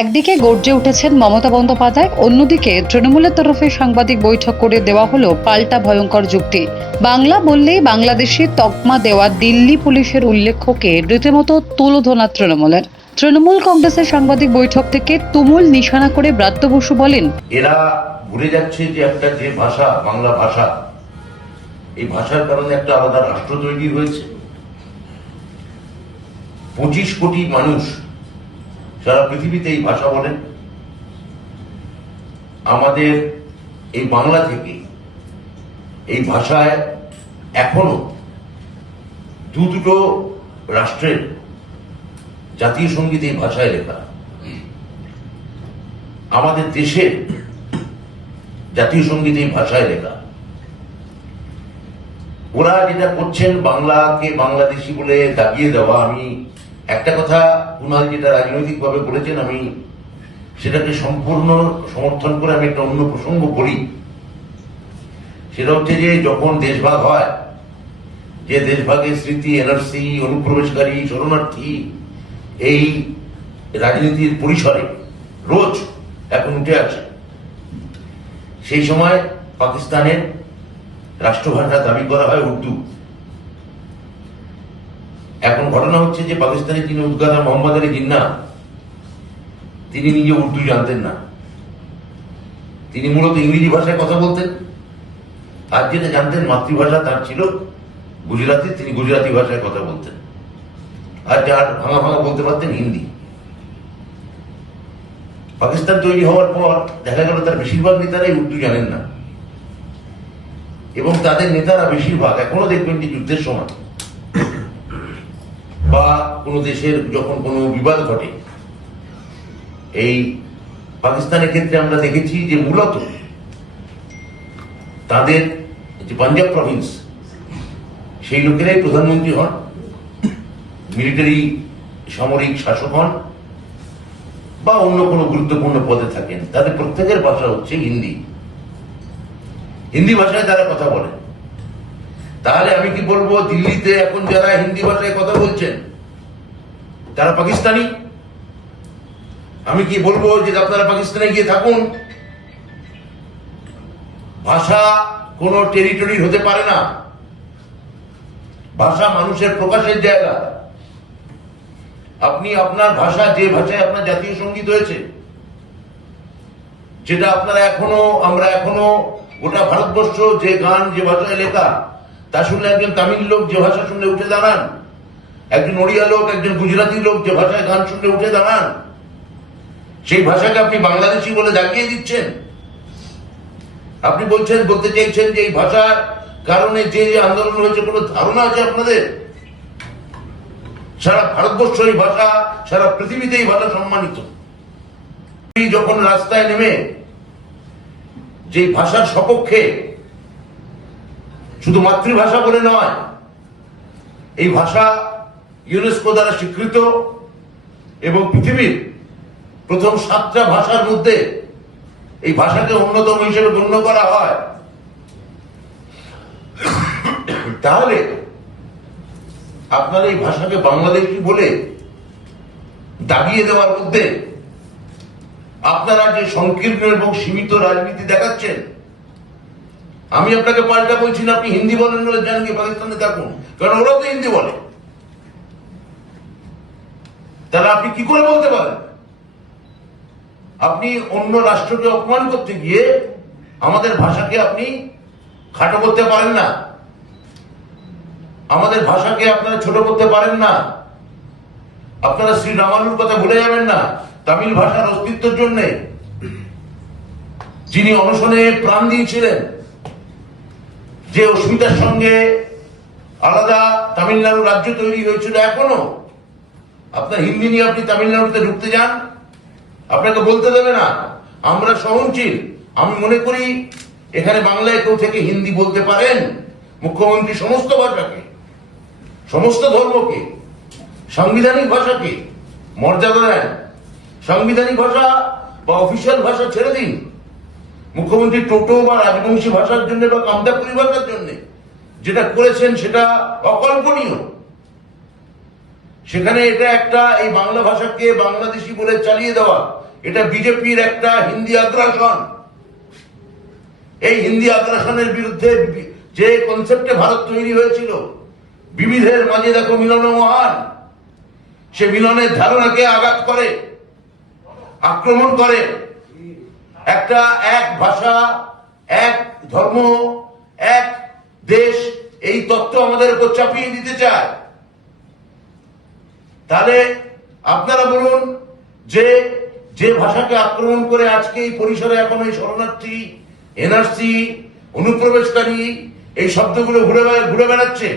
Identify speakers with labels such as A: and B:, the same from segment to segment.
A: একদিকে গর্জে উঠেছেন মমতা বন্দ্যোপাধ্যায়, অন্যদিকে তৃণমূলের তরফে সাংবাদিক বৈঠক করে দেওয়া হলো পাল্টা ভয়ঙ্কর যুক্তি। বাংলা বললেই বাংলাদেশি তকমা দেওয়া দিল্লি পুলিশের উল্লেখ্যকে রীতিমতো তুলোধনা তৃণমূলের। তৃণমূল কংগ্রেসের সাংবাদিক বৈঠক থেকে তুমুল নিশানা করে ব্রাত্য বসু বলেন,
B: এরা ভুলে যাচ্ছে যে একটা যে ভাষা, বাংলা ভাষা, এই ভাষার কারণে একটা আলাদা রাষ্ট্র তৈরি হয়েছে। পঁচিশ কোটি মানুষ সারা পৃথিবীতে এই ভাষা বলেন আমাদের এই বাংলা থেকে এই ভাষায় এখনও দু দুটো রাষ্ট্রের জাতীয় সংগীত এই ভাষায় লেখা। আমাদের দেশের জাতীয় সংগীত এই ভাষায় লেখা। ওরা যেটা করছেন, বাংলাকে বাংলাদেশি বলে দাবিয়ে দেওয়া আমি একটা কথা কুণাল যেটা রাজনৈতিকভাবে বলেছেন, আমি সেটাকে সম্পূর্ণ সমর্থন করে আমি একটা অন্য প্রসঙ্গ করি। সেটা হচ্ছে যে, যখন দেশভাগ হয়, যে দেশভাগের স্মৃতি, এনআরসি, অনুপ্রবেশকারী, শরণার্থী, এই রাজনীতির পরিসরে রোজ এখন উঠে আছে সেই সময় পাকিস্তানের রাষ্ট্রভাষা দাবি করা হয় উর্দু। এখন ঘটনা হচ্ছে যে পাকিস্তানের যিনি উদ্গাতা মোহাম্মদ আলী জিন্না, তিনি নিজে উর্দু জানতেন না। তিনি মূলত ইংরেজি ভাষায় কথা বলতেন। আর যেটা জানতেন মাতৃভাষা তার ছিল গুজরাতি, তিনি গুজরাতি ভাষায় কথা বলতেন। আর যার ভাঙা ভাঙা বলতে পারতেন হিন্দি। পাকিস্তান তৈরি হওয়ার পর দেখা গেল তার বেশিরভাগ নেতারাই উর্দু জানেন না। এবং তাদের নেতারা বেশিরভাগ এখনও দেখবেন যে যুদ্ধের সময়। বা কোনো দেশের যখন কোনো বিবাদ ঘটে, এই পাকিস্তানের ক্ষেত্রে আমরা দেখেছি যে মূলত তাদের যে পাঞ্জাব প্রভিন্স সেই লোকেরাই প্রধানমন্ত্রী হন মিলিটারি সামরিক শাসক হন, বা অন্য কোনো গুরুত্বপূর্ণ পদে থাকেন। তাদের প্রত্যেকের ভাষা হচ্ছে হিন্দি। হিন্দি ভাষায় তারা কথা বলে তাহলে আমি কি বলব, দিল্লিতে এখন যারা হিন্দি ভাষায় কথা বলছেন, তারা পাকিস্তানি? আমি কি বলব যে আপনারা পাকিস্তানে গিয়ে থাকুন? ভাষা কোনো টেরিটরি হতে পারে না। ভাষা মানুষের প্রকাশের জায়গা। আপনি আপনার ভাষা যে ভাষায় আপনার জাতীয় সংগীত হয়েছে, যেটা আপনারা এখনও, আমরা এখনও গোটা ভারতবর্ষ যে গান, যে ভাষায় লেখা তা শুনলে একজন তামিল লোক যে ভাষা শুনলে উঠে দাঁড়ান। একজন ওড়িয়া লোক, একজন গুজরাটি লোক যে ভাষায় গান শুনলে উঠে দাঁড়ান। সেই ভাষাকে আপনি বাংলাদেশি বলে দেখিয়ে দিচ্ছেন। আপনি বলছেন, বলতে চাইছেন যে এই ভাষার কারণে যে আন্দোলন হয়েছে, কোনো ধারণা আছে আপনাদের? সারা ভারতবর্ষ এই ভাষা, সারা পৃথিবীতে এই ভাষা সম্মানিত। যখন রাস্তায় নেমে যে ভাষার সপক্ষে শুধু মাতৃভাষা বলে নয়, এই ভাষা ইউনেস্কো দ্বারা স্বীকৃত এবং পৃথিবীর প্রথম সাতটা ভাষার মধ্যে এই ভাষাকে অন্যতম হিসেবে গণ্য করা হয়। তাহলে আপনার এই ভাষাকে বাংলাদেশি বলে দাবিয়ে দেওয়ার মধ্যে আপনারা যে সংকীর্ণ এবং সীমিত রাজনীতি দেখাচ্ছেন আমি আপনাকে পাল্টা বলছি না, আপনি হিন্দি বলেন বলে জানেন কি পাকিস্তানে থাকুন। কারণ ওরা তো হিন্দি বলে। তাহলে আপনি কি করে বলতে পারেন? আপনি অন্য রাষ্ট্রকে অপমান করতে গিয়ে আমাদের ভাষাকে আপনি খাটো করতে পারেন না। আমাদের ভাষাকে আপনারা ছোট করতে পারেন না। আপনারা শ্রী রামানুর কথা ভুলে যাবেন না। তামিল ভাষার অস্তিত্বের জন্য যিনি অনশনে প্রাণ দিয়েছিলেন যে অস্মিতার সঙ্গে আলাদা তামিলনাড়ু রাজ্য তৈরি হয়েছিল এখনও, আপনার হিন্দি নিয়ে আপনি তামিলনাড়ুতে ঢুকতে যান, আপনাকে বলতে দেবে না, আমরা সহনশীল। আমি মনে করি এখানে বাংলায় কেউ থেকে হিন্দি বলতে পারেন, মুখ্যমন্ত্রী সমস্ত ভাষাকে, সমস্ত ধর্মকে, সাংবিধানিক ভাষাকে মর্যাদা দেন। সাংবিধানিক ভাষা বা অফিসিয়াল ভাষা ছেড়ে দিন। মুখ্যমন্ত্রী টোটো বা রাজবংশী ভাষার জন্য বা কামতাপুরি ভাষার জন্য যেটা করেছেন সেটা অকল্পনীয়। সেখানে এটা একটা এই বাংলা ভাষাকে বাংলাদেশি বলে চালিয়ে দেওয়া, এটা বিজেপির একটা হিন্দি আগ্রাসন। এই হিন্দি আগ্রাসনের বিরুদ্ধে যে কনসেপ্টে ভারত তৈরি হয়েছিল, বিবিধের মাঝে দেখো মিলন মহান, সে মিলনের ধারণাকে আঘাত করে, আক্রমণ করে। একটা এক ভাষা, এক ধর্ম, এক দেশ, এই তত্ত্ব আমাদের উপর চাপিয়ে দিতে চায়। তাহলে আপনারা বলুন যে যে ভাষাকে আক্রমণ করে আজকে এই পরিসরে এখন এই শরণার্থী, এনআরসি, অনুপ্রবেশকারী, এই শব্দগুলো ঘুরে ঘুরে বেড়াচ্ছে,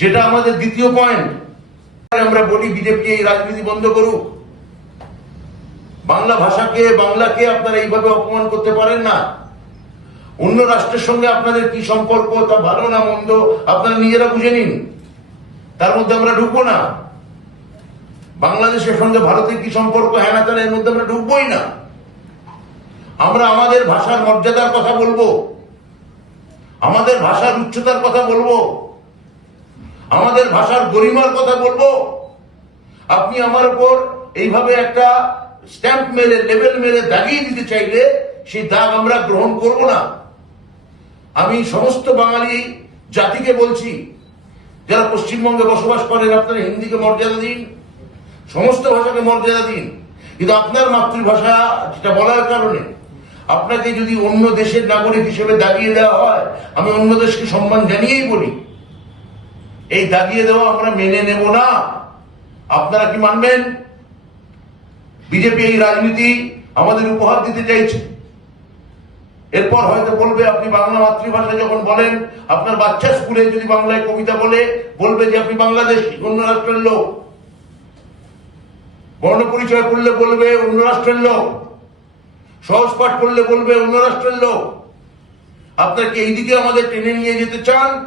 B: যেটা আমাদের দ্বিতীয় পয়েন্ট আমরা বলি বিজেপি এই রাজনীতি বন্ধ করুক। বাংলা ভাষাকে, বাংলাকে আপনারা এইভাবে অপমান করতে পারেন না। অন্য রাষ্ট্রের সঙ্গে আপনাদের কি সম্পর্ক, তা ভালো না মন্দ, আপনারা নিজেরা বুঝে নিন। তার মধ্যে আমরা ঢুকবো না। বাংলাদেশের সঙ্গে ভারতের কি সম্পর্ক হ্যাঁ না তাহলে এর মধ্যে আমরা ঢুকবোই না। আমরা আমাদের ভাষার মর্যাদার কথা বলব। আমাদের ভাষার উচ্চতার কথা বলব। আমাদের ভাষার গরিমার কথা বলব। আপনি আমার উপর এইভাবে একটা স্ট্যাম্প মেরে লেভেল মেরে দাগিয়ে দিতে চাইলে সেই দাগ আমরা গ্রহণ করব না। আমি সমস্ত বাঙালি জাতিকে বলছি, যারা পশ্চিমবঙ্গে বসবাস করেন, আপনারা হিন্দিকে মর্যাদা দিন, সমস্ত ভাষাকে মর্যাদা দিন। কিন্তু আপনার মাতৃভাষা যেটা বলার কারণে আপনাকে যদি অন্য দেশের নাগরিক হিসেবে দাগিয়ে দেওয়া হয়, আমি অন্য দেশকে সম্মান জানিয়েই বলি। এই দাগিয়ে দেওয়া আমরা মেনে নেব না। আপনারা কি মানবেন? বিজেপি এই রাজনীতি আমাদের উপহার দিতে চাইছে। এরপর হয়তো বলবে, আপনি বাংলা মাতৃভাষা যখন বলেন, আপনার বাচ্চা স্কুলে যদি বাংলায় কবিতা বলে, বলবে যে আপনি বাংলাদেশি, অন্য রাষ্ট্রের লোক। বর্ণ পরিচয় করলে বলবে, অন্য রাষ্ট্রের লোক। সহজ পাঠ করলে বলবে, অন্য রাষ্ট্রের লোক। আপনাকে এইদিকে আমাদের টেনে নিয়ে যেতে চান?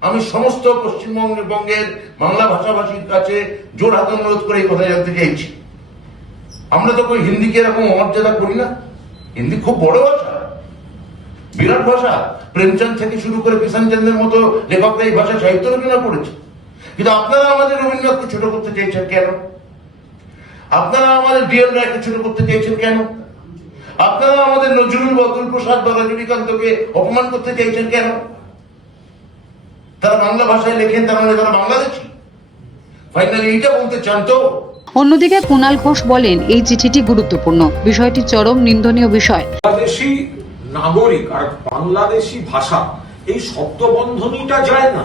B: আমি সমস্ত পশ্চিমবঙ্গের বঙ্গের বাংলা ভাষাভাষীর কাছে জোর হাত অনুরোধ করে এই কথা জানতে চাইছি। আমরা তো কই হিন্দিকে এরকম অমর্যাদা করি না? হিন্দি খুব বড় ভাষা। বিরাট ভাষা। প্রেমচন্দ থেকে শুরু করে কিষানচন্দ্রের মতো লেখকরা এই ভাষা সাহিত্য রচনা করেছে। কিন্তু আপনারা আমাদের রবীন্দ্রনাথকে ছোট করতে চাইছেন কেন? আপনারা আমাদের ডিএল রায়কে ছোট করতে চাইছেন কেন? আপনারা আমাদের নজরুল বদুল প্রসাদ বা রজনীকান্তকে অপমান করতে চাইছেন কেন? তারা বাংলা ভাষায় লেখেন, তার মানে তারা বাংলাদেশি। ফাইনালি এইটা বলতে চান তো?
A: অন্যদিকে কুণাল ঘোষ বলেন, এই চিঠিটি গুরুত্বপূর্ণ। বিষয়টি চরম নিন্দনীয় বিষয়।
C: বাংলাদেশি নাগরিক আর বাংলাদেশি ভাষা, এই শব্দবন্ধনীটা যায় না।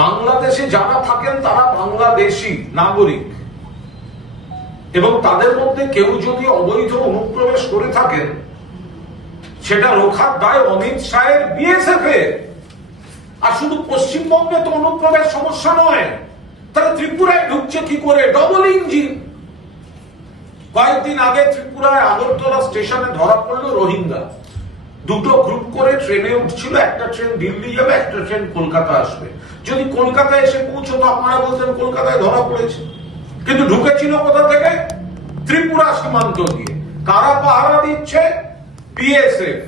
C: বাংলাদেশে যারা থাকেন, তারা বাংলাদেশি নাগরিক। এবং তাদের মধ্যে কেউ যদি অবৈধ অনুপ্রবেশ করে থাকেন, সেটা রোখার দায় অমিত শাহের বিএসএফ আর শুধু পশ্চিমবঙ্গে তো অনুপ্রবেশ সমস্যা নয় তারা ত্রিপুরায় ঢুকছে কি করে? ডবল ইঞ্জিন কয়েকদিন আগে ত্রিপুরায় আগরতলা স্টেশনে ধরা পড়ল রোহিঙ্গা। দুটো গ্রুপ করে ট্রেনে উঠছিল, একটা ট্রেন দিল্লি যাবে, একটা ট্রেন কলকাতা আসবে। যদি কলকাতায় এসে পৌঁছতো, আপনারা বলতেন কলকাতায় ধরা পড়েছে। কিন্তু ঢুকেছিল কোথা থেকে? ত্রিপুরা সীমান্ত দিয়ে। কারা পাহারা দিচ্ছে? বিএসএফ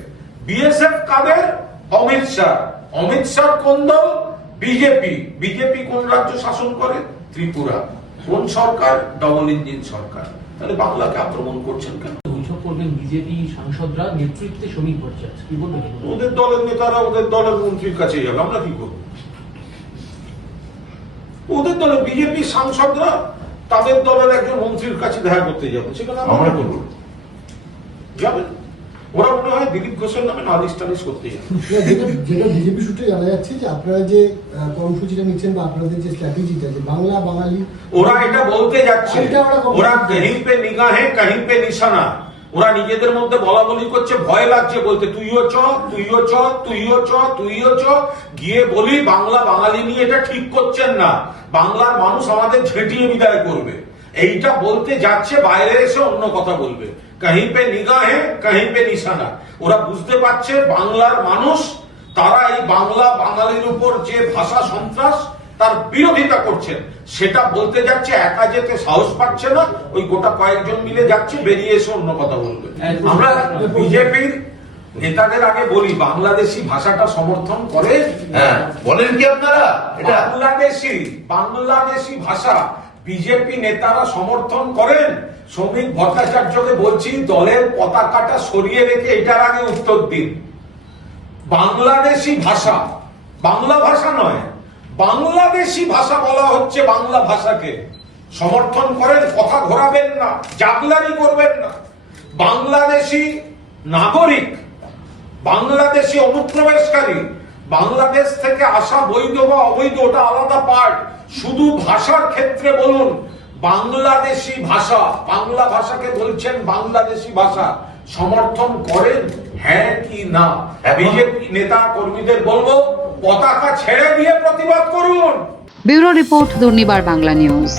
C: বিএসএফ কাদের? অমিত শাহ। অমিত শাহ কোন দল? বিজেপি বিজেপি কোন রাজ্য শাসন করে? ত্রিপুরা। কোন সরকার? ডবল ইঞ্জিন সরকার। তাহলে বাংলাকে আক্রমণ করছেন কেন?
D: করবেন বিজেপি সাংসদরা নেতৃত্বে সমীর ভট্টাচার্য কি বলবেন
C: ওদের দলের নেতারা ওদের দলের মন্ত্রীর কাছে যাবে আমরা কি করব? ওদের দলের বিজেপি সাংসদরা তাদের দলের একজন মন্ত্রীর কাছে দেখা করতে যাবে সেখানে
B: আমরা
C: আমরা
B: করব?
C: যাবেন? ওরা মনে হয় দিলীপ ঘোষের নামে নালিশ টালিশ করতে যাবে
E: যেটা বিজেপি সূত্রে জানা যাচ্ছে যে আপনারা যে কর্মসূচিটা নিচ্ছেন বা আপনাদের যে স্ট্র্যাটেজিটা যে বাংলা বাঙালি
C: ওরা এটা বলতে যাচ্ছে।
E: ওরা
C: কহিং পে নিগাহে কহিং পে নিশানা। ওরা নিজেদের মধ্যে বলা বলি করছে ভয় লাগছে বলতে তুইও চ তুইও চ তুইও চ তুইও চ গিয়ে বলি বাংলা বাঙালি নিয়ে এটা ঠিক করছেন না। বাংলার মানুষ আমাদের ঝেঁটিয়ে বিদায় করবে। এইটা বলতে যাচ্ছে বাইরে এসে অন্য কথা বলবে। কহিং পে নিগাহে কহিং পে নিশানা ওরা বুঝতে পারছে বাংলার মানুষ তারা এই বাংলা বাঙালির উপর যে ভাষা সন্ত্রাস তার বিরোধিতা করছেন। সেটা বলতে যাচ্ছে একা যেতে সাহস পাচ্ছে না ওই গোটা কয়েকজন মিলে যাচ্ছে বেরিয়ে এসে অন্য কথা বলবে। আমরা বিজেপির নেতাদের আগে বলি বাংলাদেশি ভাষাটা সমর্থন করে।
B: হ্যাঁ বলেন কি আপনারা? এটা
C: বাংলাদেশি বাংলাদেশি ভাষা বিজেপি নেতারা সমর্থন করেন শ্রমিক ভট্টাচার্যকে বলছি, দলের পতাকাটা সরিয়ে রেখে এটার আগে উত্তর দিন। বাংলাদেশি ভাষা, বাংলা ভাষা নয়, বাংলাদেশি ভাষা বলা হচ্ছে বাংলা ভাষাকে। সমর্থন করেন, কথা ঘোরাবেন না, জাগলারি করবেন না। বাংলাদেশি নাগরিক, বাংলাদেশি অনুপ্রবেশকারী, বাংলাদেশ থেকে আসা বৈধ বা অবৈধ, ওটা আলাদা পার্ট শুধু ভাষার ক্ষেত্রে বলুন বাংলাদেশি ভাষা বাংলা ভাষাকে বলছেন বাংলাদেশি ভাষা সমর্থন করেন হ্যাঁ কি না? বিজেপি নেতা কর্মীদের বলব পতাকা ছেড়ে দিয়ে প্রতিবাদ করুন।
A: Bureau report Durnibar Bangla news.